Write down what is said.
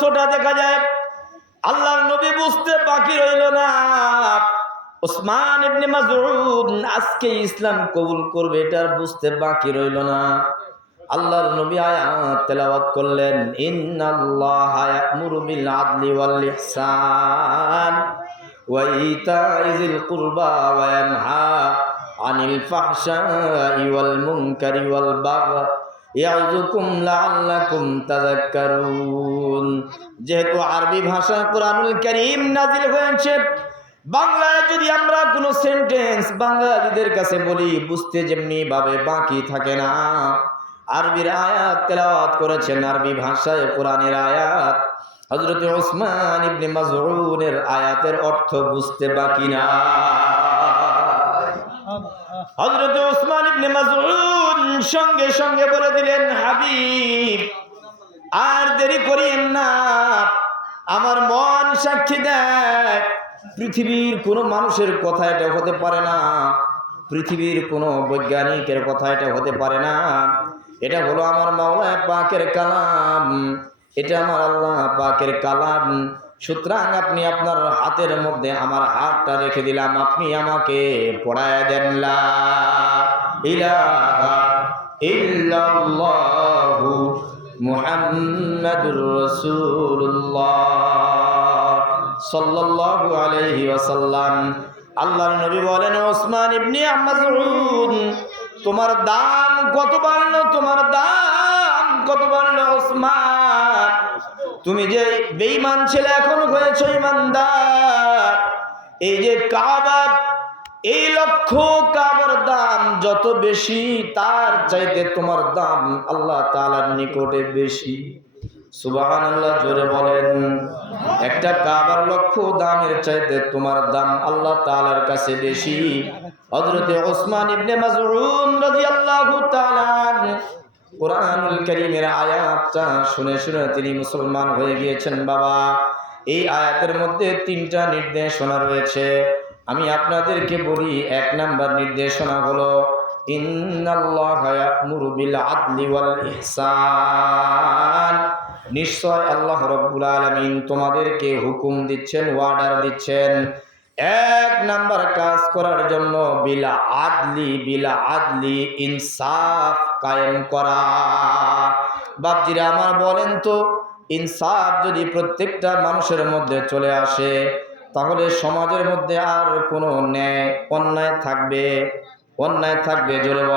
ছোটা দেখা যায়। আল্লাহর নবী বুঝতে বাকি রইল না ওসমান ইবনে মাসউদ আজকে ইসলাম কবুল করবে, এটা বুঝতে বাকি রইল না। আল্লাহর নবী আয়াত তেলাওয়াত করলেন, ইন্নাল্লাহা ইয়া'মুরু বিল আদলি ওয়াল ইহসান ওয়া ইতাইযিল কুরবা ওয়া ইয়ানহা আনিল ফাহশাই ওয়াল মুনকারি ওয়াল বাগই ইয়াযুকুম লাআল্লাকুম তাযাক্কারুন। যেহেতু আরবি ভাষা কোরআনুল কারীম নাযিল হয়েছে, বাংলায় যদি আমরা কোনো সেন্টেন্স বাঙালিদের কাছে বলি বুঝতে যেমনি ভাবে বাকি থাকে না, আরবির আয়াত তেলাওয়াত করেছেন আরবি ভাষায় কোরআনের আয়াত, হযরত ওসমান ইবনে মাসউদের আয়াতের অর্থ বুঝতে বাকি না। হযরত ওসমান ইবনে মাসউদ সঙ্গে সঙ্গে বলে দিলেন, হাবিব আর দেরি করিয়েন না, আমার মন সাক্ষী দেয় পৃথিবীর কোনো মানুষের কথা এটা হতে পারে না, পৃথিবীর কোনো বৈজ্ঞানিকের কথা এটা হতে পারে না, এটা হলো আমার মাওলা পাকের কালাম, এটা আমার আল্লাহ পাকের কালাম। সুতরাং আপনি আপনার হাতের মধ্যে আমার হাতটা রেখে দিলাম, আপনি আমাকে পড়ায় দেন লা ইলাহা ইল্লাল্লাহু মুহাম্মাদুর রাসূলুল্লাহ সাল্লাল্লাহু আলাইহি ওয়াসাল্লাম। আল্লাহর নবী বলেন, ওসমান ইবনে মাসউদ তোমার দাম কত বাড়লো, তোমার দাম কত বাড়লো ওসমান, তুমি যে বেঈমান ছেলে এখন হয়েছে ইমানদার। এই যে কাবা, এই লক্ষ কাবার দাম যত বেশি তার চাইতে তোমার দাম আল্লাহ তাআলার নিকটে বেশি। সুবহানাল্লাহ, জোরে বলেন। একটা কাবার লক্ষ দামের চাইতে তোমার দাম আল্লাহ তাআলার কাছে বেশি। হযরত ওসমান ইবনে মাসউদ রাদিয়াল্লাহু তাআলা কুরআনুল কারীমের আয়াতটা শুনে শুনে তিনি মুসলমান হয়ে গিয়েছেন। বাবা, এই আয়াতের মধ্যে তিনটা নির্দেশনা রয়েছে, আমি আপনাদেরকে বলি। এক নাম্বার নির্দেশনা হলো, ইন্নাল্লাহা ইয়া'মুরু বিল আদলি ওয়াল ইহসান, নিশ্চয় আল্লাহ রাব্বুল আলামিন তোমাদেরকে হুকুম দিচ্ছেন, অর্ডার দিচ্ছেন এক নাম্বার কাজ করার জন্য, বিল আদলি ইনসাফ কায়েম করা। বাপজিরা আমার বলেন তো, ইনসাফ যদি প্রত্যেকটা মানুষের মধ্যে চলে আসে তাহলে সমাজের মধ্যে আর কোনো অন্যায় থাকবে? জোরে বলেন।